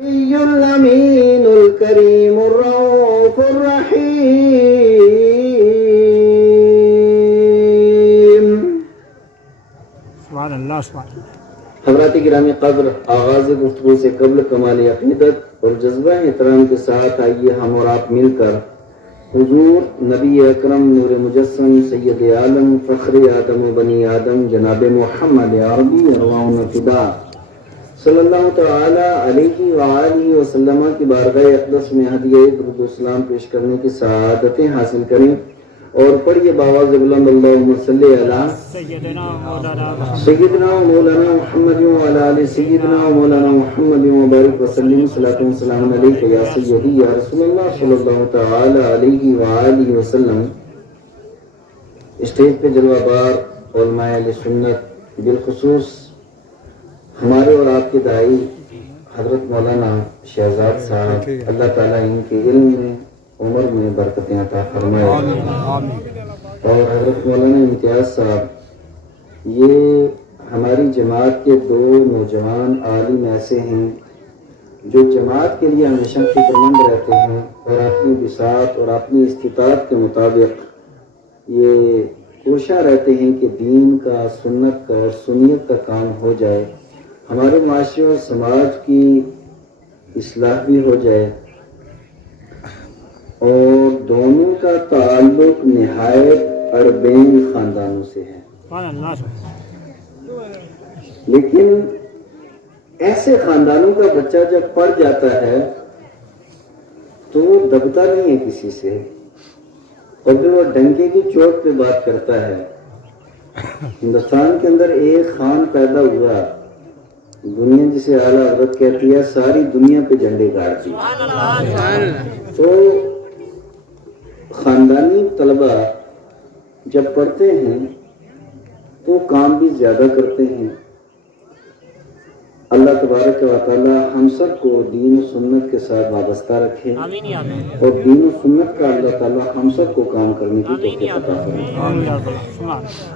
الأمين الكريم الرؤوف الرحيم. سبحان اللہ سبحان اللہ. حضرات گرامی قدر، آغاز گفتگو سے قبل کمال عقیدت اور جذبہ احترام کے ساتھ آئیے ہم اور آپ مل کر حضور نبی اکرم نور مجسم سید عالم فخر آدم و بنی آدم جناب محمد عربی ارواحنا فدا صلی اللہ تعالی علیہ وآلہ وسلم کی بارگاہ اقدس میں ہدیہ درود و سلام پیش کرنے کی سعادتیں حاصل کریں اور پڑھیے باواز بلند اللہم صلی علی سیدنا و مولانا محمد وعلی آل سیدنا و مولانا محمد وبارک وسلم صلاۃ و سلام علیک یا سیدی یا رسول اللہ صلی اللہ تعالی علیہ وآلہ وسلم. اسٹیج پہ جلوہ بار علماء اہل سنت، بالخصوص ہمارے اور آپ کے داعی حضرت مولانا شہزاد صاحب، اللہ تعالیٰ ان کے علم میں عمر میں برکتیں عطا فرمائے. اور حضرت مولانا امتیاز صاحب، یہ ہماری جماعت کے دو نوجوان عالم ایسے ہیں جو جماعت کے لیے ہمیشہ فکر مند رہتے ہیں اور اپنی بساط اور اپنی استطاعت کے مطابق یہ کوشاں رہتے ہیں کہ دین کا، سنت کا اور سنیت کا کام ہو جائے، ہمارے معاشرے اور سماج کی اصلاح بھی ہو جائے. اور دونوں کا تعلق نہایت اربین خاندانوں سے ہے، لیکن ایسے خاندانوں کا بچہ جب پڑھ جاتا ہے تو وہ دبتا نہیں ہے کسی سے، اور پھر وہ ڈنکے کی چوٹ پہ بات کرتا ہے. ہندوستان کے اندر ایک خان پیدا ہوا، دنیا جسے اعلیٰ حضرت کہتی ہے، ساری دنیا پہ جھنڈے گاڑتی. تو خاندانی طلبہ جب پڑھتے ہیں تو کام بھی زیادہ کرتے ہیں. اللہ تبارک و تعالی ہم سب کو دین و سنت کے ساتھ وابستہ رکھے اور دین و سنت کا اللہ تعالی ہم سب کو کام کرنے کی توفیق عطا فرمائے.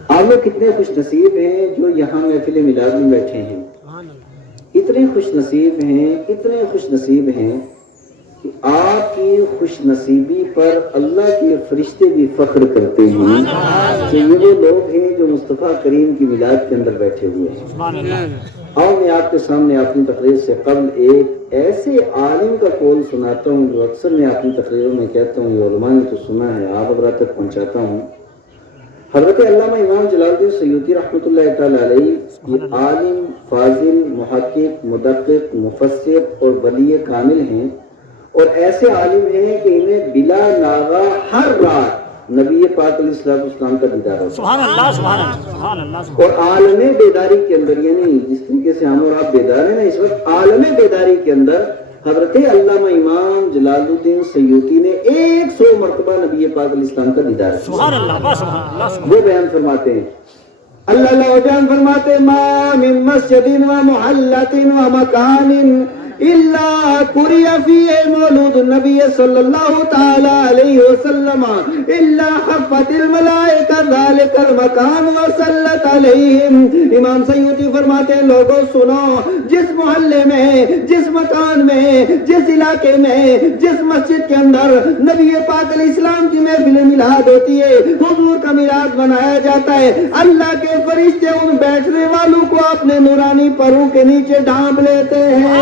آپ لوگ کتنے خوش نصیب ہیں جو یہاں محفل میلاد میں بیٹھے ہیں، اتنے خوش نصیب ہیں کہ آپ کی خوش نصیبی پر اللہ کے فرشتے بھی فخر کرتے ہیں کہ یہ وہ لوگ ہیں جو مصطفیٰ کریم کی میلاد کے اندر بیٹھے ہوئے ہیں. اور میں آپ کے سامنے اپنی تقریر سے قبل ایک ایسے عالم کا قول سناتا ہوں جو اکثر میں اپنی تقریروں میں کہتا ہوں، یہ علماء نے تو سنا ہے، آپ حضرات تک پہنچاتا ہوں. حضرت علامہ امام جلال الدین سیوطی رحمۃ اللہ تعالی علیہ یہ عالم، فاضل، محقق، مدقق، مفسر اور ولی کامل ہیں، اور ایسے عالم ہیں کہ انہیں بلا ناغہ ہر رات نبی پاک علیہ السلام کا دیدار ہوتا ہے. سبحان اللہ سبحان اللہ. اور عالم بیداری کے اندر، یعنی جس طریقے سے ہم اور آپ بیدار ہیں نا اس وقت، عالم بیداری کے اندر حضرت علامہ امام جلال الدین سیوطی نے 100 مرتبہ نبی پاک علیہ السلام کا دیدار کیا. سبحان اللہ سبحان اللہ. وہ بیان فرماتے ہیں، اللہ بیان فرماتے ہیں، ما من مسجد و محلۃ و مکان الا قرئ فیہ مولود النبی صلی اللہ تعالی علیہ وسلم الا حفت الملائکہ ذلک المکان وصلت علیہم. امام سیوطی فرماتے ہیں، لوگوں سنو، جس محلے میں، جس مکان میں، جس علاقے میں، جس مسجد کے اندر نبی پاک علیہ السلام کی محفل میلاد ہوتی ہے، حضور کا میلاد منایا جاتا ہے، اللہ کے فرشتے ان بیٹھنے والوں کو اپنے نورانی پروں کے نیچے ڈھانپ لیتے ہیں،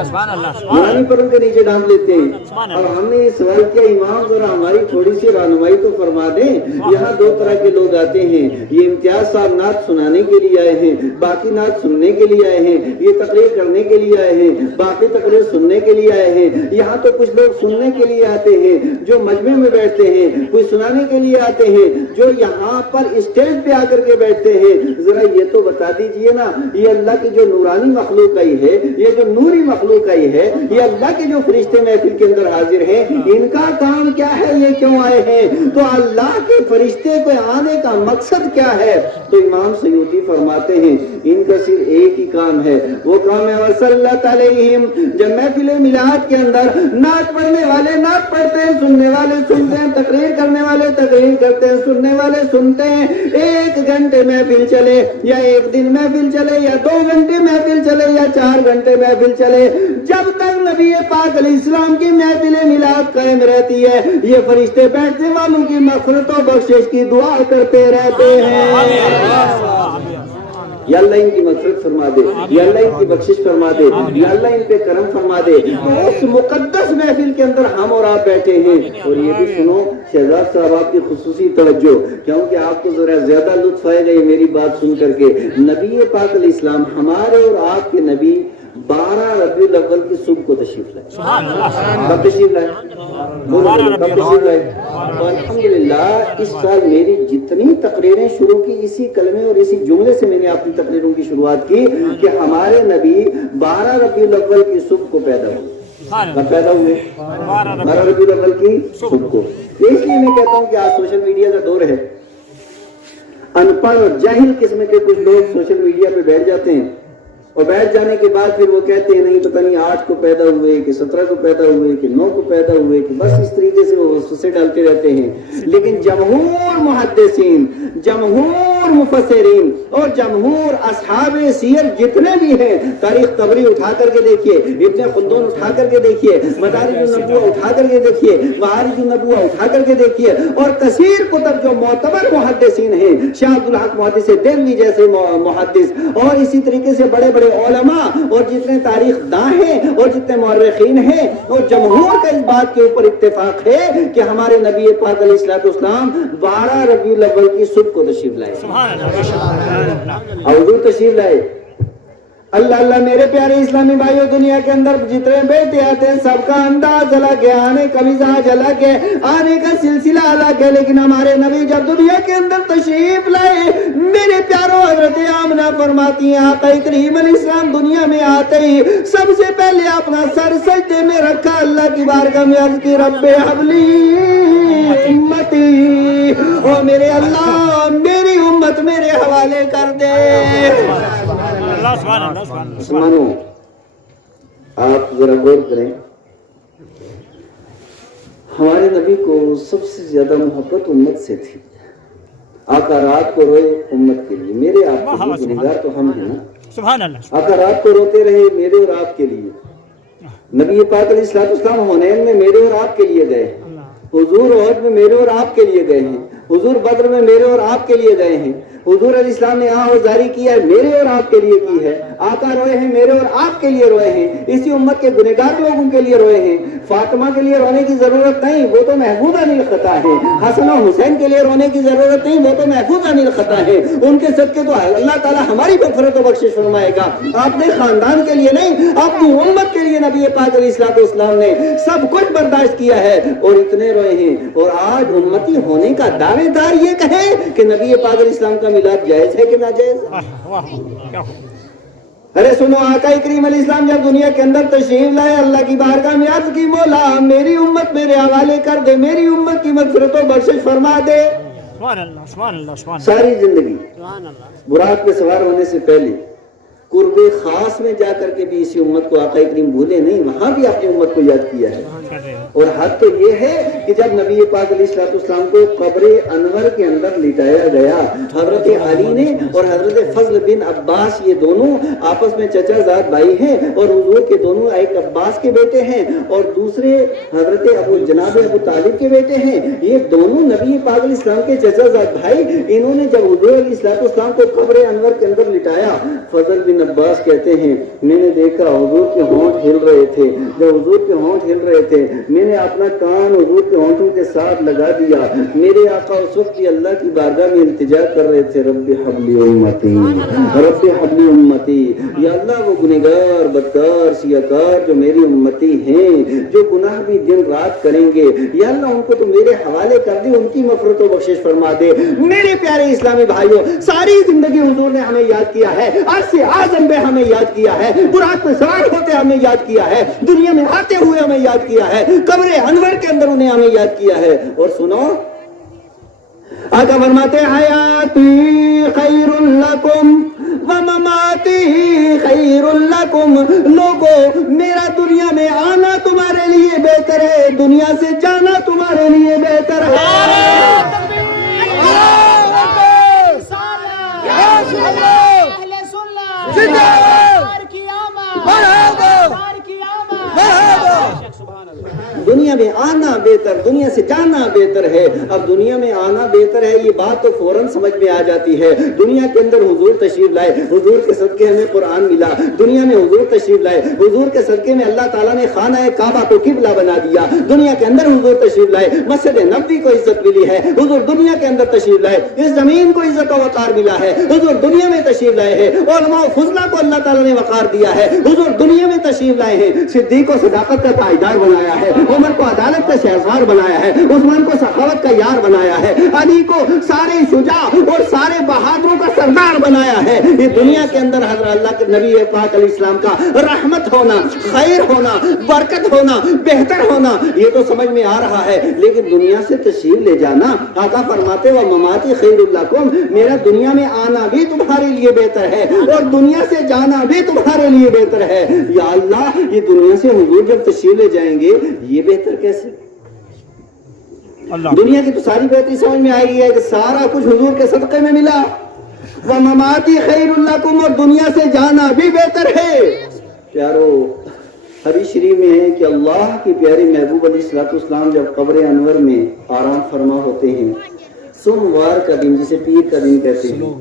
نورانی پروں کے نیچے ڈھانپ لیتے ہیں. اور ہم نے یہ سوال کیا، امام ذرا ہماری تھوڑی سی رہنمائی تو فرما دیں. یہاں دو طرح کے لوگ آتے ہیں، یہ امتیاز صاحب نعت سنانے کے لیے آئے ہیں، باقی نعت سننے کے لیے آئے ہیں، یہ تقریر کرنے کے لیے آئے ہیں، باقی تقریر سننے کے لیے آئے ہیں. یہاں تو کچھ لوگ سننے کے لیے آتے ہیں جو مجمع میں بیٹھتے ہیں، کوئی سنانے کے لیے آتے ہیں جو یہاں پر اسٹیج پہ آ کر کے بیٹھتے ہیں. ذرا یہ تو بتا دیجئے نا، یہ اللہ کی جو نورانی مخلوق آئی ہے، یہ جو نوری مخلوق آئی ہے، یہ اللہ کے جو فرشتے محفل کے اندر حاضر ہیں، ان کا کام کیا ہے، یہ کیوں آئے ہیں؟ تو اللہ کے فرشتے کو آنے کا مقصد کیا ہے؟ تو امام سیوطی فرماتے ہیں ان کا صرف ایک ہی کام ہے، وہ کام ہے فصلت علیہم. جب محفل میلاد کے اندر نعت پڑھنے والے نعت پڑھتے ہیں, سننے والے سنتے ہیں, تقریر کرنے والے تقریر کرتے ہیں, سننے والے سنتے ہیں, 1 گھنٹے محفل چلے یا 1 دن محفل چلے یا 2 گھنٹے محفل چلے یا 4 گھنٹے محفل چلے, جب تک نبی پاک علیہ السلام کی محفل میلاد قائم رہتی ہے, یہ فرشتے بیٹھنے والوں کی مغفرت و بخشش کی دعا کرتے رہتے ہیں. یا اللہ ان کی مغفرت فرما دے, یا اللہ ان کی بخشش فرما دے, یا اللہ ان پہ کرم فرما دے. تو اس مقدس محفل کے اندر ہم اور آپ بیٹھے ہیں. اور یہ بھی سنو شہزاد صاحب, آپ کی خصوصی توجہ, کیونکہ آپ کو ذرا زیادہ لطف آئے گا یہ میری بات سن کر کے. نبی پاک علیہ السلام ہمارے اور آپ کے نبی 12 ربیع الاول کی صبح کو تشریف لائے. کب تشریف لائے؟ کب تشریف لائے؟ الحمدللہ اس سال میری جتنی تقریریں شروع کی اسی کلمے اور اسی جملے سے میں نے اپنی تقریروں کی شروعات کی کہ ہمارے نبی 12 ربیع الاول کی صبح کو پیدا ہوئے. کب پیدا ہوئے؟ 12 ربیع الاول کی صبح کو. اس لیے میں کہتا ہوں کہ آج سوشل میڈیا کا دور ہے. ان پڑھ اور جاہل قسم کے کچھ لوگ سوشل میڈیا پہ بیٹھ جاتے ہیں اور بیٹھ جانے کے بعد پھر وہ کہتے ہیں نہیں پتہ نہیں 8 کو پیدا ہوئے کہ 17 کو پیدا ہوئے کہ 9 کو پیدا ہوئے, کہ بس اس طریقے سے وہ وسوسے ڈالتے رہتے ہیں. لیکن جمہور محدثین, جمہور مفسرین اور جمہور اصحاب سیر جتنے بھی ہیں, تاریخ طبری اٹھا کر کے دیکھیے, ابن خلدون اٹھا کر کے دیکھیے, مدارج النبوہ اٹھا کر کے دیکھیے, معارج النبوہ اٹھا کر کے دیکھیے, اور کثیر کتب جو معتبر محدثین ہیں, شاہ عبدالحق محدث دہلوی جیسے محدث, اور اسی طریقے سے بڑے بڑے علماء اور جتنے تاریخ داں ہیں اور جتنے مورخین ہیں, اور جمہور کا اس بات کے اوپر اتفاق ہے کہ ہمارے نبی پاک علیہ السلام 12 ربیع الاول کی صبح کو تشریف لائے. حضور تشریف لائے. اللہ اللہ میرے پیارے اسلامی بھائیوں, دنیا کے اندر جتنے بیٹے آتے ہیں سب کا انداز الگ ہے, آنے کا مزاج الگ ہے, آنے کا سلسلہ الگ ہے, لیکن ہمارے نبی جب دنیا کے اندر تشریف لائے, میرے پیاروں حضرت آمنہ فرماتی ہیں آقا کریم علیہ السلام دنیا میں آتے ہی سب سے پہلے اپنا سر سجدے میں رکھا, اللہ کی بارگاہ میں عرض کی رب حبلی امتی, اور میرے اللہ میری امت میرے حوالے کر دے. مسلمانوں آپ ذرا غور کریں, ہمارے نبی کو سب سے زیادہ محبت امت سے تھی. آقا رات کو روئے امت کے لیے, میرے آپ کے لیے, گنہگار تو ہم ہیں نا. آقا رات کو روتے رہے میرے اور آپ کے لیے. نبی پاک علیہ السلام حنین میں میرے اور آپ کے لیے گئے ہیں, حضور احد میں میرے اور آپ کے لیے گئے ہیں, حضور بدر میں میرے اور آپ کے لیے گئے ہیں, حضور علیہ السلام نے آہوزاری کی ہے میرے اور آپ کے لیے کی ہے, آقا روئے ہیں میرے اور آپ کے لیے روئے ہیں, اسی امت کے گنہگار لوگوں کے لیے روئے ہیں. فاطمہ کے لیے رونے کی ضرورت نہیں, وہ تو محفوظ عن الخطا ہے. حسن و حسین کے لیے رونے کی ضرورت نہیں, وہ تو محفوظ عن الخطا ہے. ان کے صدقے تو اللہ تعالیٰ ہماری مغفرت و بخشش فرمائے گا. اپنے خاندان کے لیے نہیں, اپنی امت کے لیے نبی پاک علیہ السلام نے سب کچھ برداشت کیا ہے اور اتنے روئے ہیں. اور آج امتی ہونے کا دعوے دار یہ کہے کہ نبی پاک علیہ السلام کا میلاد جائز ہے کہ ناجائز؟ ارے سنو, آقا کریم علیہ السلام جب دنیا کے اندر تشریف لائے, اللہ کی بارگاہ میں عرض کی مولا میری امت میرے حوالے کر دے, میری امت کی مغفرت و بخشش فرما دے. ساری زندگی براق پہ سوار ہونے سے پہلے قرب خاص میں جا کر کے بھی اسی امت کو آقا کریم بھولے نہیں, وہاں بھی اپنی امت کو یاد کیا ہے. اور حد تو یہ ہے کہ جب نبی پاک علیہ السلام کو قبر انور کے اندر لٹایا گیا, حضرت علی نے اور حضرت فضل بن عباس, یہ دونوں آپس میں چچا زاد بھائی ہیں, اور حضور کے دونوں ایک عباس کے بیٹے ہیں اور دوسرے حضرت جناب ابو طالب کے بیٹے ہیں. یہ دونوں نبی پاک علیہ السلام کے چچا زاد بھائی, انہوں نے جب حضور علیہ السلام کو قبر انور کے اندر لٹایا, فضل بن عباس کہتے ہیں میں نے دیکھا حضور کے ہونٹ ہل رہے تھے. جب حضور کے ہونٹ ہل رہے تھے میں نے اپنا کان حضور کے ہونٹوں کے ساتھ لگا دیا. میرے آقا اس وقت کی اللہ کی بارگاہ میں التجا کر رہے تھے, رب حبلی امتی, رب حبلی امتی. یا اللہ وہ گنہگار بدکار سیاکار جو میری امتی ہیں, جو گناہ بھی دن رات کریں گے, یا اللہ ان کو تو میرے حوالے کر دے, ان کی مغفرت و بخشش فرما دے. میرے پیارے اسلامی بھائیوں, ساری زندگی حضور نے ہمیں یاد کیا ہے, عرش اعظم پہ ہمیں یاد کیا ہے, براق پہ سوار ہوتے ہمیں یاد کیا ہے, دنیا میں آتے ہوئے ہمیں یاد کیا ہے, قبر انور کے اندر انہیں ہمیں یاد کیا ہے. اور سنو, آقا فرماتے حیاتی خیر لکم وَمَمَاتِهِ خَيْرٌ لَكُمْ، لوگو میرا دنیا میں آنا تمہارے لیے بہتر ہے، دنیا سے جانا تمہارے لیے بہتر ہے۔ دنیا میں آنا بہتر، دنیا سے جانا بہتر ہے۔ اب دنیا میں آنا بہتر ہے یہ بات تو فوراً سمجھ میں آ جاتی ہے۔ دنیا کے اندر حضور تشریف لائے، حضور کے صدقے ہمیں قرآن ملا، دنیا میں حضور تشریف لائے، حضور کے صدقے میں اللہ تعالیٰ نے خانہ کعبہ کو قبلہ بنا دیا، دنیا کے اندر حضور تشریف لائے، مسجد نبوی کو عزت ملی ہے، حضور دنیا کے اندر تشریف لائے، اس زمین کو عزت و وقار ملا ہے، حضور دنیا میں تشریف لائے ہیں، علماء فضلہ کو اللہ تعالیٰ نے وقار دیا ہے، حضور دنیا میں تشریف لائے ہیں، صدیق کو صداقت کا پائیدار بنایا ہے، عمر کو عدالت کا شہسوار بنایا ہے، عثمان کو سخاوت کا یار بنایا ہے، علی کو سارے شجاع اور سارے بہادروں کا سردار بنایا ہے۔ یہ دنیا کے اندر حضرت اللہ کے نبی پاک علیہ السلام کا رحمت ہونا، خیر ہونا، برکت ہونا، بہتر ہونا یہ تو سمجھ میں آ رہا ہے، لیکن دنیا سے تشریف لے جانا، آقا فرماتے ہو مماتی خیر لکم، میرا دنیا میں آنا بھی تمہارے لیے بہتر ہے اور دنیا سے جانا بھی تمہارے لیے بہتر ہے۔ یا اللہ، یہ دنیا سے حضور جب تشریف لے جائیں گے یہ بہتر کیسے؟ دنیا کی تو ساری بہتری سمجھ میں آئے گی ہے کہ سارا کچھ حضور کے صدقے میں ملا، وَمَمَاتِي خَيْرٌ لَكُمْ، اور دنیا سے جانا بھی بہتر ہے۔ پیارو، حدیث شریف میں ہے کہ اللہ کی پیاری محبوب علیہ السلام جب قبر انور میں آرام فرما ہوتے ہیں، سوموار کا دن جسے پیر کا دن کہتے ہیں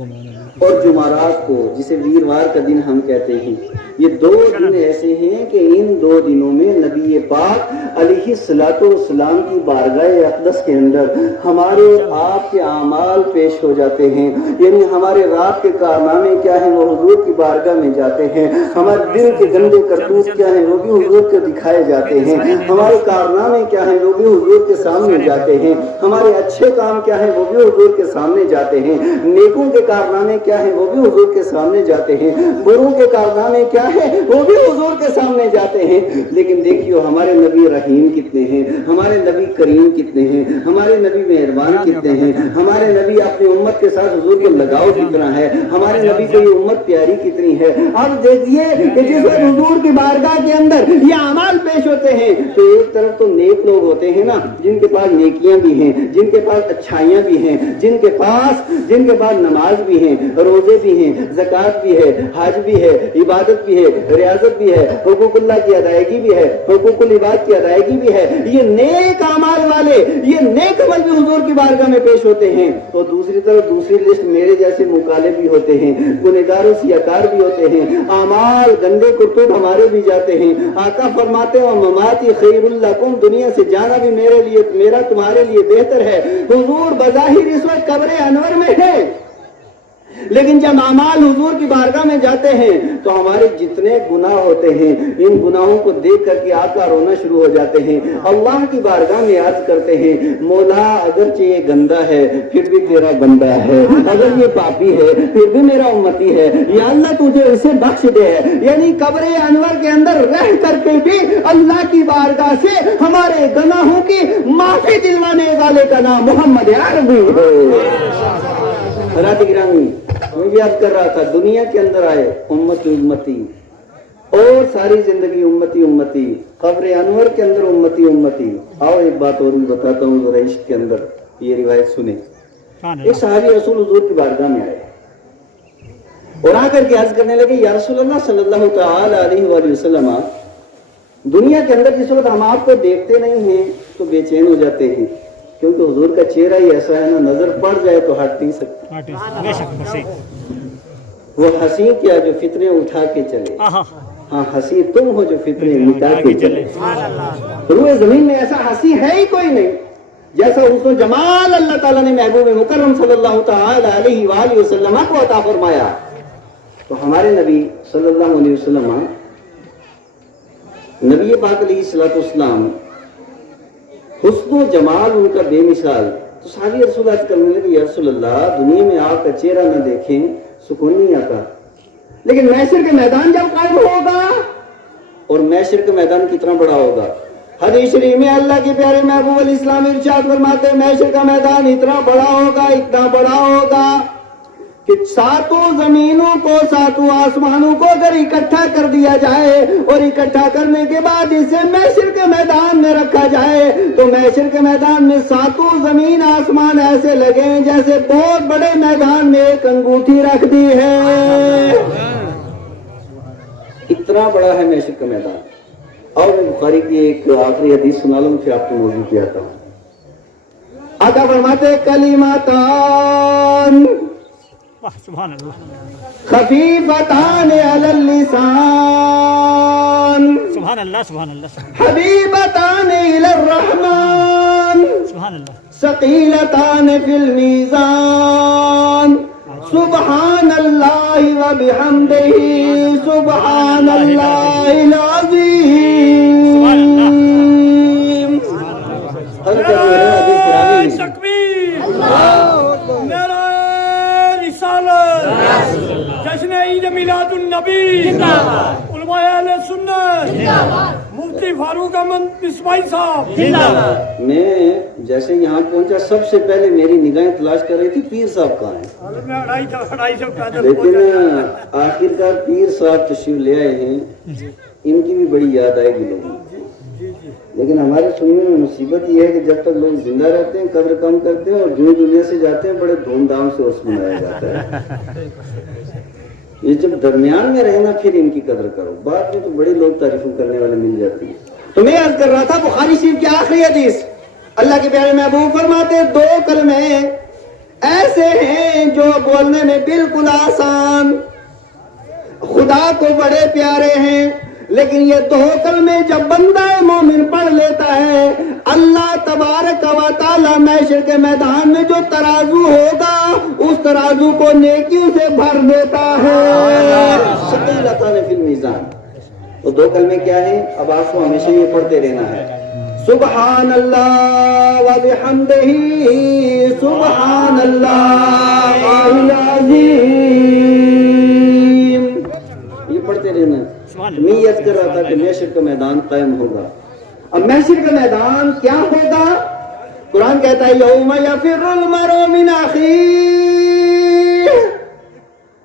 اور جمعرات کو جسے ویروار کا دن ہم کہتے ہیں، یہ دو دن ایسے ہیں کہ ان دو دنوں میں نبی پاک علیہ السلام کی بارگاہ اقدس کے اندر ہمارے آپ کے اعمال پیش ہو جاتے ہیں، یعنی ہمارے رات کے کارنامے کیا ہیں وہ حضور کی بارگاہ میں جاتے ہیں، ہمارے دل کے گندے کرتوت کیا ہیں وہ بھی حضور کو دکھائے جاتے ہیں، ہمارے کارنامے کیا ہیں وہ بھی حضور کے سامنے جاتے ہیں، ہمارے اچھے کام کیا ہیں وہ بھی حضور کے سامنے جاتے ہیں، نیکوں کے کارنامے کیا ہیں وہ بھی حضور کے سامنے جاتے ہیں، بروں کے کارنامے کیا ہیں وہ بھی حضور کے سامنے جاتے ہیں۔ لیکن دیکھیو ہمارے نبی رحیم کتنے ہیں، ہمارے نبی کریم کتنے ہیں، ہمارے نبی مہربان کتنے ہیں، ہمارے نبی اپنی امت کے ساتھ حضور کو لگاؤ کتنا ہے، ہمارے نبی کو یہ امت پیاری کتنی ہے۔ اب دیکھیے کہ جس وقت حضور کی بارگاہ کے اندر یہ اعمال پیش ہوتے ہیں تو ایک طرف تو نیک لوگ ہوتے ہیں نا، جن کے پاس نیکیاں بھی ہیں، جن کے پاس اچھائیاں بھی ہیں، جن کے پاس نماز بھی ہیں، روزے بھی ہیں، زکوٰۃ بھی ہے، حج بھی ہے، عبادت بھی ہے، ریاضت بھی ہے، حقوق اللہ کی ادائیگی بھی ہے، حقوق العباد کی ادائیگی بھی ہے، یہ نیک اعمال والے، یہ نیک عمل بھی حضور کی بارگاہ میں پیش ہوتے ہیں۔ اور دوسری طرف دوسری لسٹ میرے جیسے مکالے بھی ہوتے ہیں، گنہگار و سیاکار بھی ہوتے ہیں، اعمال گندے کرتوت ہمارے بھی جاتے ہیں۔ آقا فرماتے ہو مماتی خیر لکم، دنیا سے جانا بھی میرا تمہارے لیے بہتر ہے۔ حضور بظاہر اس وقت قبر انور میں ہے، لیکن جب اعمال حضور کی بارگاہ میں جاتے ہیں تو ہمارے جتنے گناہ ہوتے ہیں ان گناہوں کو دیکھ کر کے آقا رونا شروع ہو جاتے ہیں، اللہ کی بارگاہ میں عرض کرتے ہیں مولا اگرچہ یہ گندا ہے پھر بھی تیرا بندہ ہے، اگر یہ پاپی ہے پھر بھی میرا امتی ہے، یا اللہ تجھے اسے بخش دے۔ یعنی قبر انور کے اندر رہ کر کے بھی اللہ کی بارگاہ سے ہمارے گناہوں کی معافی دلوانے والے کا نام محمد عربی ہے۔ حضرات گرامی، میں بھی عرض کر رہا تھا دنیا کے اندر آئے امتی اور ساری زندگی امتی، قبر انور کے اندر امتی۔ آؤ ایک بات اور بھی بتاتا ہوں ذرا عشق کے اندر، یہ روایت سنیں۔ ایک صحابی رسول حضور کی بارگاہ میں آئے اور آ کر کے عرض کرنے لگے یا رسول اللہ صلی اللہ تعالی علیہ وآلہ وسلم، دنیا کے اندر جس وقت ہم آپ کو دیکھتے نہیں ہیں تو بے چین ہو جاتے ہیں، کیونکہ حضور کا چہرہ ہی ایسا ہے نا، نظر پڑ جائے تو ہٹ نہیں سکتا۔ وہ ہنسی کیا جو فتنے اٹھا کے چلے، ہاں ہنسی تم ہو جو فتنے مٹا کے چلے۔ روئے زمین میں ایسا ہنسی ہے ہی کوئی نہیں جیسا حسن و جمال اللہ تعالیٰ نے محبوب مکرم صلی اللہ تعالی علیہ وآلہ وسلم کو عطا فرمایا۔ تو ہمارے نبی صلی اللہ علیہ وسلم، نبی پاک علیہ السلام، حسن و جمال ان کا بے مثال۔ تو صحابی رسول اللہ کرنے لگے یا رسول اللہ دنیا میں آپ کا چہرہ نہ دیکھیں سکون نہیں آتا، لیکن محشر کے میدان جب قائم ہوگا، اور محشر کا میدان کتنا بڑا ہوگا، حدیث شریف میں اللہ کے پیارے محبوب علیہ السلام ارشاد فرماتے ہیں محشر کا میدان اتنا بڑا ہوگا کہ ساتوں زمینوں کو ساتوں آسمانوں کو اگر اکٹھا کر دیا جائے اور اکٹھا کرنے کے بعد اسے محشر کے میدان میں رکھا جائے تو محشر کے میدان میں ساتوں زمین آسمان ایسے لگے جیسے بہت بڑے میدان میں ایک انگوٹھی رکھ دی ہے. اتنا بڑا ہے محشر کا میدان. اور میں بخاری کی ایک آخری حدیث سنا لوں پھر آپ کو موضوع کیا تھا. آقا فرماتے کلماتان سبحان اللہ خفیفتان علی اللسان سبحان اللہ سبحان اللہ حبیبتان الی الرحمن سبحان اللہ ثقیلتان فی المیزان سبحان اللہ و بحمدہ سبحان اللہ العظیم. جشن عید میلاد النبی علماء اہل سنت مفتی فاروق احمد مصباحی صاحب. میں جیسے یہاں پہنچا سب سے پہلے میری نگاہیں تلاش کر رہی تھی پیر صاحب کہاں ہیں, لیکن آخرکار پیر صاحب تشریف لے آئے ہیں. ان کی بھی بڑی یاد آئے گی لوگوں. لیکن ہمارے سننے میں مصیبت یہ ہے کہ جب تک لوگ زندہ رہتے ہیں قدر کم کرتے ہیں اور جو دنیا سے جاتے ہیں بڑے دھوم دھام سے عرس منایا جاتا ہے. یہ جب درمیان میں رہنا پھر ان کی قدر کرو, بعد میں تو بڑے لوگ تعریفیں کرنے والے مل جاتے ہیں. تو میں عرض کر رہا تھا بخاری شریف کی آخری حدیث اللہ کے پیارے محبوب فرماتے دو کلمے ایسے ہیں جو بولنے میں بالکل آسان, خدا کو بڑے پیارے ہیں, لیکن یہ دو کلمے جب بندہ مومن پڑھ لیتا ہے اللہ تبارک و تعالی محشر کے میدان میں جو ترازو ہوگا اس ترازو کو نیکیوں سے بھر دیتا ہے. ثقیلتان فی المیزان. وہ دو کلمے کیا ہیں؟ اب آپ کو ہمیشہ یہ پڑھتے رہنا ہے. سبحان اللہ و بحمدہ سبحان اللہ العظیم. یہ پڑھتے رہنا ہے. میں یاد کر رہا تھا کہ محشر کا میدان قائم ہوگا. اب محشر کا میدان کیا ہوگا؟ قرآن کہتا ہے یوم یفر المرء من اخیہ.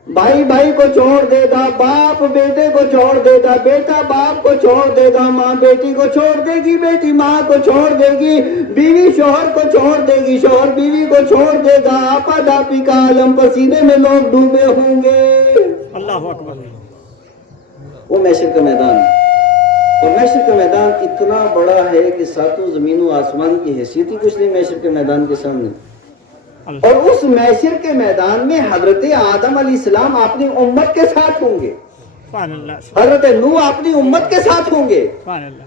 بھائی بھائی کو چھوڑ دے گا, باپ بیٹے کو چھوڑ دے گا, بیٹا باپ کو چھوڑ دے گا, ماں بیٹی کو چھوڑ دے گی, بیٹی ماں کو چھوڑ دے گی, بیوی شوہر کو چھوڑ دے گی, شوہر بیوی کو چھوڑ دے گا. آپا داپی کا عالم پسینے میں لوگ ڈوبے ہوں گے. اللہ اکبر. وہ محشر کا میدان, اور محشر کا میدان اتنا بڑا ہے کہ ساتوں زمین و آسمان کی حیثیت ہی کچھ نہیں محشر کے میدان کے سامنے. اور اس محشر کے میدان میں حضرت آدم علیہ السلام اپنی امت کے ساتھ ہوں گے, حضرت نوح اپنی امت کے ساتھ ہوں گے,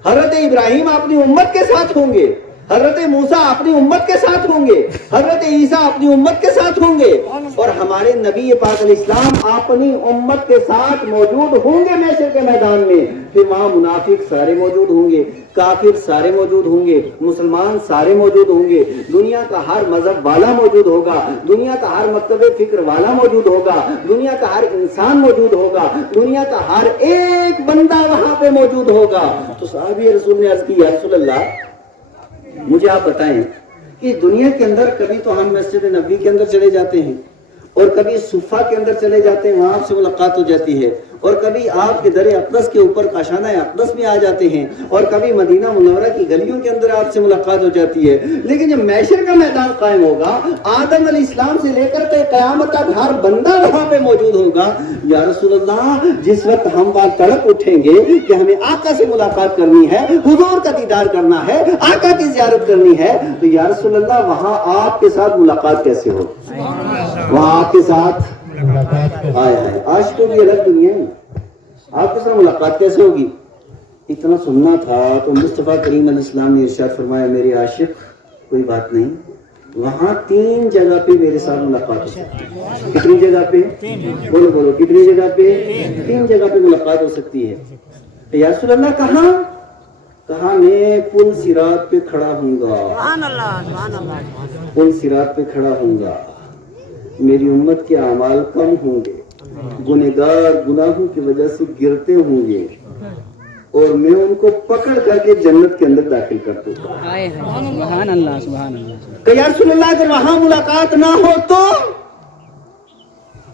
حضرت ابراہیم اپنی امت کے ساتھ ہوں گے, حضرت موسیٰ اپنی امت کے ساتھ ہوں گے, حضرت عیسیٰ اپنی امت کے ساتھ ہوں گے, اور ہمارے نبی پاک علیہ السلام اپنی امت کے ساتھ موجود ہوں گے محشر کے میدان میں. پھر وہاں منافق سارے موجود ہوں گے, کافر سارے موجود ہوں گے, مسلمان سارے موجود ہوں گے, دنیا کا ہر مذہب والا موجود ہوگا, دنیا کا ہر مکتب فکر والا موجود ہوگا, دنیا کا ہر انسان موجود ہوگا, دنیا کا ہر ایک بندہ وہاں پہ موجود ہوگا. تو صحابی رسول نے عرض کی یا رسول اللہ مجھے آپ بتائیں کہ دنیا کے اندر کبھی تو ہم مسجد نبوی کے اندر چلے جاتے ہیں اور کبھی صفہ کے اندر چلے جاتے ہیں, وہاں آپ سے ملاقات ہو جاتی ہے, اور کبھی آپ کے در اقدس کے اوپر کاشانہ اقدس میں آ جاتے ہیں, اور کبھی مدینہ منورہ کی گلیوں کے اندر آپ سے ملاقات ہو جاتی ہے. لیکن جب محشر کا میدان قائم ہوگا آدم علیہ السلام سے لے کر کے قیامت تک ہر بندہ وہاں پہ موجود ہوگا. یا رسول اللہ جس وقت ہم وہاں تڑپ اٹھیں گے کہ ہمیں آقا سے ملاقات کرنی ہے, حضور کا دیدار کرنا ہے, آقا کی زیارت کرنی ہے, تو یا رسول اللہ وہاں آپ کے ساتھ ملاقات کیسے ہو؟ وہاں آپ کے ساتھ آئے آج تو بھی الگ دنیا ہے, آپ کے ساتھ ملاقات کیسے ہوگی؟ اتنا سننا تھا تو مصطفیٰ کریم علیہ السلام نے ارشاد فرمایا میرے عاشق کوئی بات نہیں, وہاں 3 جگہ پہ میرے ساتھ ملاقات ہو سکتی ہے. کتنی جگہ پہ؟ بولو بولو کتنی جگہ پہ؟ 3 جگہ پہ ملاقات ہو سکتی ہے. یا رسول اللہ کہاں؟ کہا میں پل صراط پہ کھڑا ہوں گا, پل صراط پہ کھڑا ہوں گا, میری امت کے اعمال کم ہوں گے, گنہگار گناہوں کی وجہ سے گرتے ہوں گے, اور میں ان کو پکڑ کر کے جنت کے اندر داخل کر دوں گا. سبحان اللہ سبحان اللہ. کہ یا رسول اللہ اگر وہاں ملاقات نہ ہو تو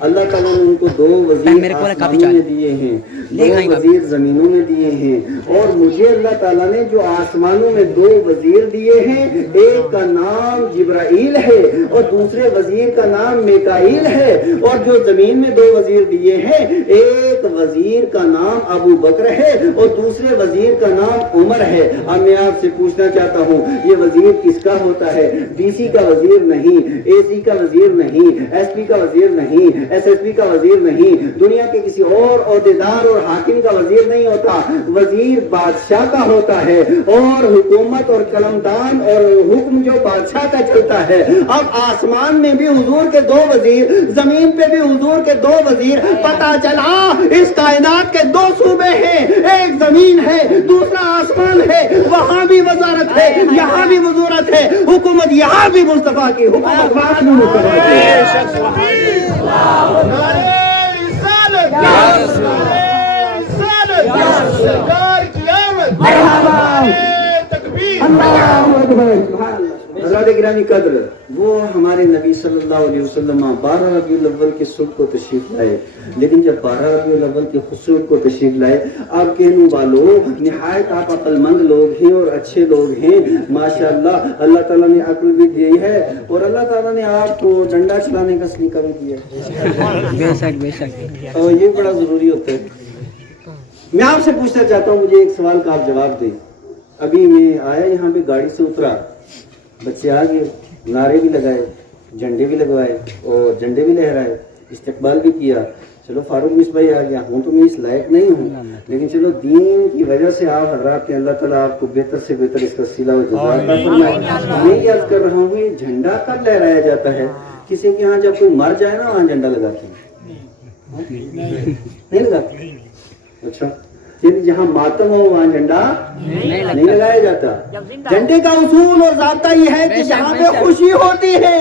اللہ تعالیٰ نے ان کو 2 وزیر آسمانوں میں دیے ہیں، 2 وزیر زمینوں میں دیے ہیں، اور مجھے اللہ تعالیٰ نے جو آسمانوں میں 2 وزیر دیے ہیں، ایک کا نام جبرائیل ہے اور دوسرے وزیر کا نام میکائیل ہے، اور جو زمین میں 2 وزیر دیے ہیں، ایک وزیر کا نام ابو بکر ہے اور دوسرے وزیر کا نام عمر ہے۔ اب میں آپ سے پوچھنا چاہتا ہوں، یہ وزیر کس کا ہوتا ہے؟ ڈی سی کا وزیر نہیں، اے سی کا وزیر نہیں، ایس پی کا وزیر نہیں، ایس ایس پی کا وزیر نہیں، دنیا کے کسی اور عہدیدار اور حاکم کا وزیر نہیں ہوتا، وزیر بادشاہ کا ہوتا ہے، اور حکومت اور قلمدان اور حکم جو بادشاہ کا چلتا ہے۔ اب آسمان میں بھی حضور کے 2 وزیر، زمین پہ بھی حضور کے 2 وزیر، پتہ چلا اس کائنات کے 2 صوبے ہیں، ایک زمین ہے دوسرا آسمان ہے، وہاں بھی وزارت ہے یہاں بھی وزارت ہے، حکومت یہاں بھی مصطفیٰ کی، حکومت وہاں بھی مصطفیٰ کی۔ نعرہ رسالت، سرکار کی آمد، نعرہ تکبیر، حضرات گرامی قدر، وہ ہمارے نبی صلی اللہ علیہ وسلم 12 ربیع الاول کے صبح کو تشریف لائے، لیکن جب 12 ربیع الاول کی خصوصیت کو تشریف لائے، آپ کہنے والوں نہایت آپ عقل مند لوگ ہیں اور اچھے لوگ ہیں ماشاءاللہ، اللہ تعالیٰ نے عقل بھی دی ہے اور اللہ تعالیٰ نے آپ کو ڈنڈا چلانے کا سلیقہ بھی دیا ہے، بے شک بے شک، اور یہ بڑا ضروری ہوتا ہے۔ میں آپ سے پوچھنا چاہتا ہوں، مجھے ایک سوال کا آپ جواب دیں۔ ابھی میں آیا یہاں پہ گاڑی سے اترا، بچے آگے نعرے بھی لگائے، جھنڈے بھی لگوائے اور جھنڈے بھی لہرائے، استقبال بھی کیا۔ چلو فاروق مصباح بھائی آ گیا، ہوں تو میں اس لائق نہیں ہوں، لیکن چلو دین کی وجہ سے آپ حضرات کے اللہ تعالیٰ آپ کو بہتر سے بہتر اس کا صلہ و جزا عطا فرمائے۔ میں یہ عرض کر رہا ہوں، یہ جھنڈا کب لہرایا جاتا ہے؟ کسی کے ہاں جب کوئی مر جائے نا وہاں جھنڈا لگاتے ہیں، نہیں لگاتے؟ اچھا، جہاں ماتم ہو وہاں جھنڈا نہیں لگایا جاتا۔ جھنڈے کا اصول اور ضابطہ یہ ہے کہ جہاں پہ خوشی ہوتی ہے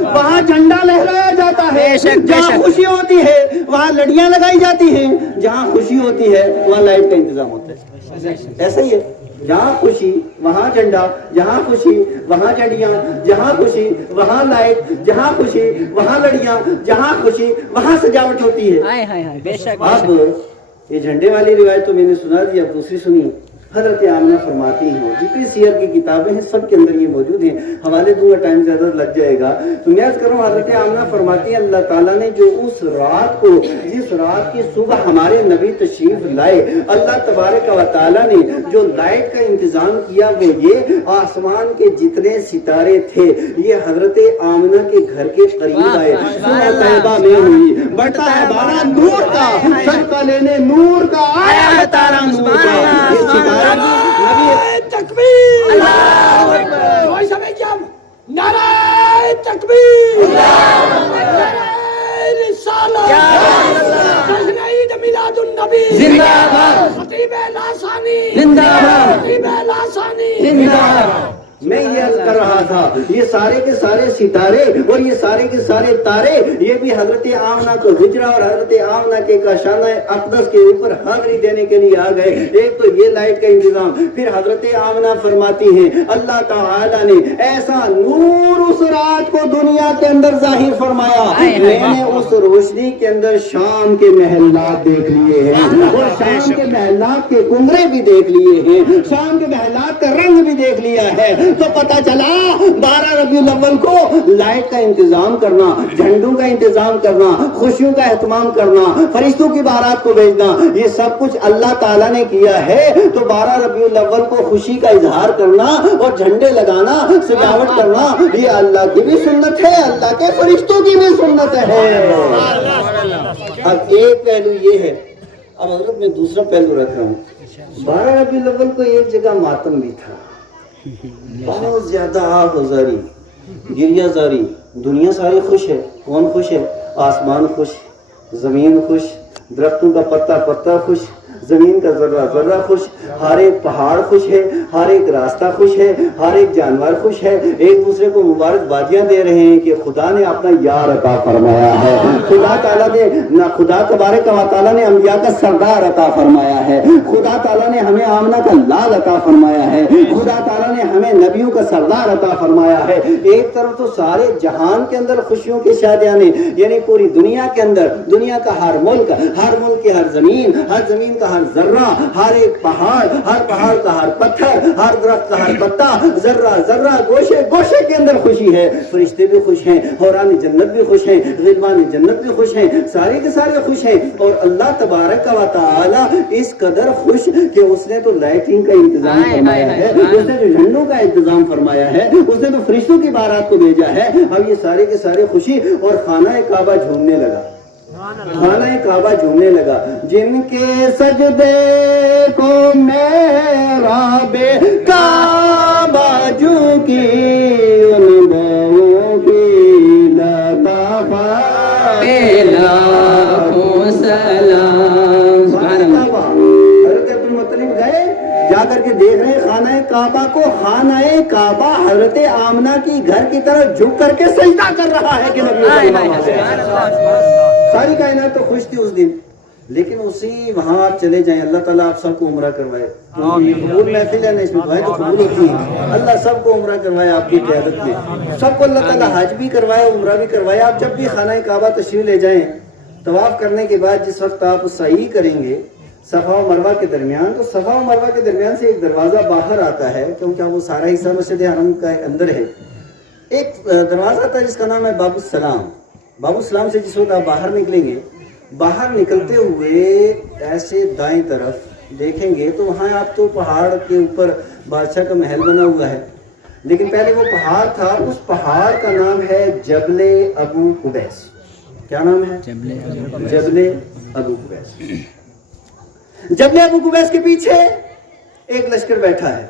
وہاں جھنڈا لہرایا جاتا ہے، جہاں خوشی ہوتی ہے وہاں لڑیاں لگائی جاتی ہیں، جہاں خوشی ہوتی ہے وہاں لائٹ کا انتظام ہوتا ہے۔ ایسا ہی ہے، جہاں خوشی وہاں جھنڈا، جہاں خوشی وہاں جھنڈیاں، جہاں خوشی وہاں لائٹ، جہاں خوشی وہاں لڑیاں، جہاں خوشی وہاں سجاوٹ ہوتی ہے۔ اب یہ جھنڈے والی روایت تو میں نے سنا دی، اب دوسری سنی۔ حضرت آمنہ فرماتی ہیں، جتنی سیر کی کتابیں ہیں سب کے اندر یہ موجود ہیں، حوالے دوں گا ٹائم زیادہ لگ جائے گا تو میں عرض کروں، حضرت آمنہ فرماتی ہیں اللہ تعالیٰ نے جو اس رات کو، جس رات کی صبح ہمارے نبی تشریف لائے، اللہ تبارک و تعالیٰ نے جو لائٹ کا انتظام کیا وہ یہ آسمان کے جتنے ستارے تھے یہ حضرت آمنہ کے گھر کے قریب آئے، صبح طیبہ میں ہوئی، بڑھتا ہے بارہ نور کا، صدقہ لینے نور کا، آیا ہے تارا نور کا۔ تکبیر، اللہ اکبر، وہی سمجھ کیا نعرہ تکبیر، نعرہ رسالت، جشن عید میلاد النبی زندہ باد، خطیب لاسانی زندہ باد، خطیب لاسانی زندہ باد۔ میں یہ عرض کر رہا تھا، یہ سارے کے سارے ستارے اور یہ سارے کے سارے تارے یہ بھی حضرت آمنہ کو ہجرہ اور حضرت آمنہ کے کاشانہ اقدس کے اوپر حاضری دینے کے لیے آ گئے۔ ایک تو یہ لائٹ کا انتظام، پھر حضرت آمنہ فرماتی ہیں اللہ تعالیٰ نے ایسا نور اس رات کو دنیا کے اندر ظاہر فرمایا، میں نے اس روشنی کے اندر شام کے محلات دیکھ لیے ہیں اور شام کے محلات کے کنگرے بھی دیکھ لیے ہیں، شام کے محلات کا رنگ بھی دیکھ لیا ہے۔ تو پتا چلا 12 ربیع الاول کو لائٹ کا انتظام کرنا، جھنڈوں کا انتظام کرنا، خوشیوں کا اہتمام کرنا، فرشتوں کی بارات کو بھیجنا، یہ سب کچھ اللہ تعالیٰ نے کیا ہے۔ تو 12 ربیع الاول کو خوشی کا اظہار کرنا اور جھنڈے لگانا، سجاوٹ کرنا، یہ اللہ کی بھی سنت ہے، اللہ کے فرشتوں کی بھی سنت ہے۔ اب ایک پہلو یہ ہے، اب حضرت میں دوسرا پہلو رکھ رہا ہوں۔ 12 ربیع الاول کو ایک جگہ ماتم بھی تھا، بہت زیادہ آگ زاری، گریہ زاری، دنیا ساری خوش ہے۔ کون خوش ہے؟ آسمان خوش، زمین خوش، درختوں کا پتا پتا خوش، زمین کا ذرہ ذرہ خوش، ہر ایک پہاڑ خوش ہے، ہر ایک راستہ خوش ہے، ہر ایک جانور خوش ہے، ایک دوسرے کو مبارکبادیاں دے رہے ہیں کہ خدا نے اپنا یار عطا فرمایا ہے، خدا تعالیٰ نے خدا تبارک و تعالیٰ نے انبیاء کا سردار عطا فرمایا ہے، خدا تعالیٰ نے ہمیں آمنہ کا لال عطا فرمایا ہے، خدا تعالیٰ نے ہمیں نبیوں کا سردار عطا فرمایا ہے۔ ایک طرف تو سارے جہان کے اندر خوشیوں کی شادیاں نے، یعنی پوری دنیا کے اندر، دنیا کا ہر ملک کی ہر زمین کا ہر ذرہ، ہر ایک پہاڑ کا ہر پتھر، ہر درخت کا ہر پتا، ذرہ گوشے کے اندر خوشی ہے۔ فرشتے بھی خوش ہیں، حوران جنت بھی خوش ہیں، غلمان جنت بھی خوش ہیں، سارے کے سارے خوش ہیں۔ اور اللہ تبارک و تعالی اس قدر خوش کہ اس نے تو لائٹنگ کا انتظام فرمایا ہے، اس نے جو جھنڈوں کا انتظام فرمایا ہے، اس نے تو فرشتوں کی بارات کو بھیجا ہے۔ اب یہ سارے کے سارے خوشی، اور خانہ کعبہ جھومنے لگا، خانہ کعبہ جھومنے لگا۔ جن کے سجدے کو محراب کعبہ جھکی، ان بہوں کی لطافت لاکھوں سلام۔ حضرت عبدالمطلب گئے، جا کر کے دیکھ رہے خانہ کعبہ کو، خانہ کعبہ حضرت آمنہ کی گھر کی طرف جھک کر کے سجدہ کر رہا ہے کہ نبی صلی اللہ علیہ وسلم۔ ساری کائنات تو خوش تھی اس دن، لیکن اسی وہاں آپ چلے جائیں، اللہ تعالیٰ آپ سب کو عمرہ کروائے۔ قبول محفل ہے نا، اس میں دعائیں تو قبول ہوتی ہیں، اللہ سب کو عمرہ کروائے آپ کی قیادت میں، سب کو اللہ تعالیٰ حج بھی کروائے، عمرہ بھی کروائے۔ آپ جب بھی خانہ کعبہ تشریف لے جائیں، طواف کرنے کے بعد جس وقت آپ سعی کریں گے صفا و مروہ کے درمیان، تو صفا و مروہ کے درمیان سے ایک دروازہ باہر آتا ہے، کیونکہ وہ سارا حصہ مسجد حرم کا اندر ہے۔ ایک دروازہ آتا ہے جس کا نام ہے باب السلام۔ باب السلام سے جس وقت آپ باہر نکلیں گے، باہر نکلتے ہوئے ایسے دائیں طرف دیکھیں گے تو وہاں آپ تو پہاڑ کے اوپر بادشاہ کا محل بنا ہوا ہے، لیکن پہلے وہ پہاڑ تھا، اس پہاڑ کا نام ہے جبل ابو قبیس۔ کیا نام ہے؟ جبل ابو قبیس۔ جبل ابو قبیس کے پیچھے ایک لشکر بیٹھا ہے،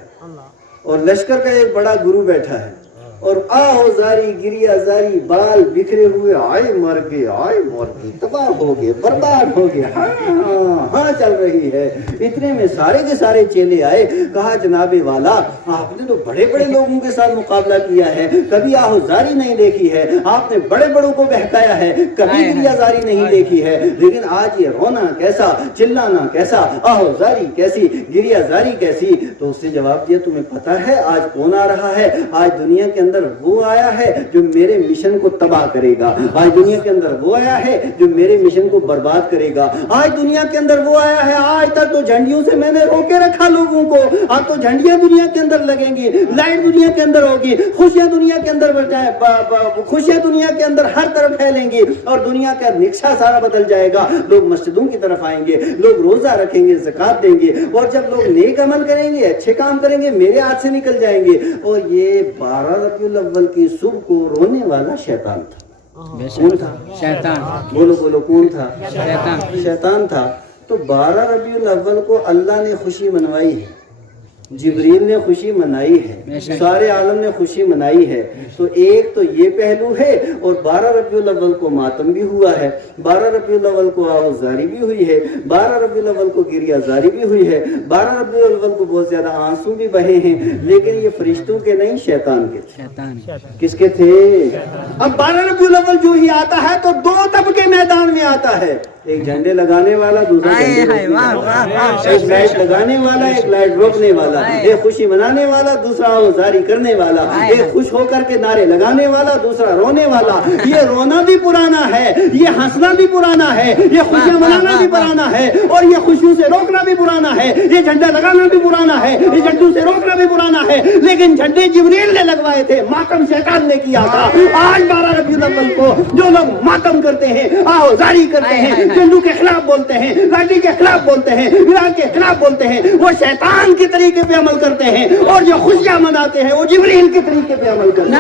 اور لشکر کا ایک بڑا گرو بیٹھا ہے، اور آہو زاری گریا زاری، بال بکھرے ہوئے، آئے مر گئے، تباہ ہو گئے، برباد ہو گئے، ہاں چل رہی ہے۔ اتنے میں سارے کے سارے چیلے آئے، کہا جناب والا آپ نے تو بڑے بڑے لوگوں کے ساتھ مقابلہ کیا ہے، کبھی آہو زاری نہیں دیکھی ہے، آپ نے بڑے بڑوں کو بہکایا ہے، کبھی گریا زاری نہیں دیکھی ہے، لیکن آج یہ رونا کیسا، چلانا کیسا، آہو زاری کیسی، گریا زاری کیسی؟ تو اس نے جواب دیا تمہیں پتا ہے آج کون آ رہا ہے؟ آج دنیا کے اندر وہ آیا ہے جو میرے مشن کو تباہ کرے گا، آج دنیا کے اندر وہ آیا ہے جو میرے مشن کو برباد کرے گا، آج دنیا کے اندر وہ آیا ہے، آج تک تو جھنڈیوں سے میں نے روکے رکھا لوگوں کو، اب تو جھنڈیاں دنیا کے اندر لگیں گی، لائٹ دنیا کے اندر ہوگی، خوشیاں دنیا کے اندر خوشیاں دنیا کے اندر ہر طرف پھیلیں گی، اور دنیا کا نقشہ سارا بدل جائے گا، لوگ مسجدوں کی طرف آئیں گے، لوگ روزہ رکھیں گے، زکات دیں گے، اور جب لوگ نیک عمل کریں گے، اچھے کام کریں گے، میرے ہاتھ سے نکل جائیں گے۔ اور یہ 12 ربیع الاول کی صبح کو رونے والا شیطان تھا۔ کون تھا؟ شیطان۔ بولو کون تھا؟ شیطان تھا۔ تو 12 ربیع الاول کو اللہ نے خوشی منوائی ہے، جبریل نے خوشی منائی ہے، سارے عالم نے خوشی منائی ہے۔ تو ایک تو یہ پہلو ہے، اور 12 ربیع الاول کو ماتم بھی ہوا ہے، 12 ربیع الاول کو آوازاری بھی ہوئی ہے، 12 ربیع الاول کو گریہ زاری بھی ہوئی ہے، 12 ربیع الاول کو بہت زیادہ آنسو بھی بہے ہیں، لیکن یہ فرشتوں کے نہیں، شیطان کے تھے۔ کس کے تھے؟ اب 12 ربیع الاول جو ہی آتا ہے تو دو طبقے میدان میں آتا ہے، ایک جھنڈے لگانے والا، دوسرا ایک لائٹ لگانے والا، ایک لائٹ روکنے والا، ایک خوشی منانے والا، دوسرا آوازاری کرنے والا، ایک خوش ہو کر کے نعرے لگانے والا، دوسرا رونے والا۔ یہ رونا بھی پرانا ہے، یہ ہنسنا بھی پرانا ہے، یہ خوشیاں منانا بھی پرانا ہے، اور یہ خوشیوں سے روکنا بھی پرانا ہے، یہ جھنڈا لگانا بھی پرانا ہے، یہ جھنڈوں سے روکنا بھی پرانا ہے، لیکن جھنڈے جبریل نے لگوائے تھے، ماتم شیطان نے کیا تھا۔ آج 12 ربیع الاول کو جو لوگ ماتم کرتے ہیں، آوازاری کرتے ہیں، جھنڈوں کے خلاف بولتے ہیں، لاٹھی کے خلاف بولتے ہیں، عراق کے خلاف بولتے ہیں، وہ شیطان کے طریقے پہ عمل کرتے ہیں، اور جو خوشیاں مناتے ہیں وہ جبریل کے طریقے پہ عمل کرتے ہیں۔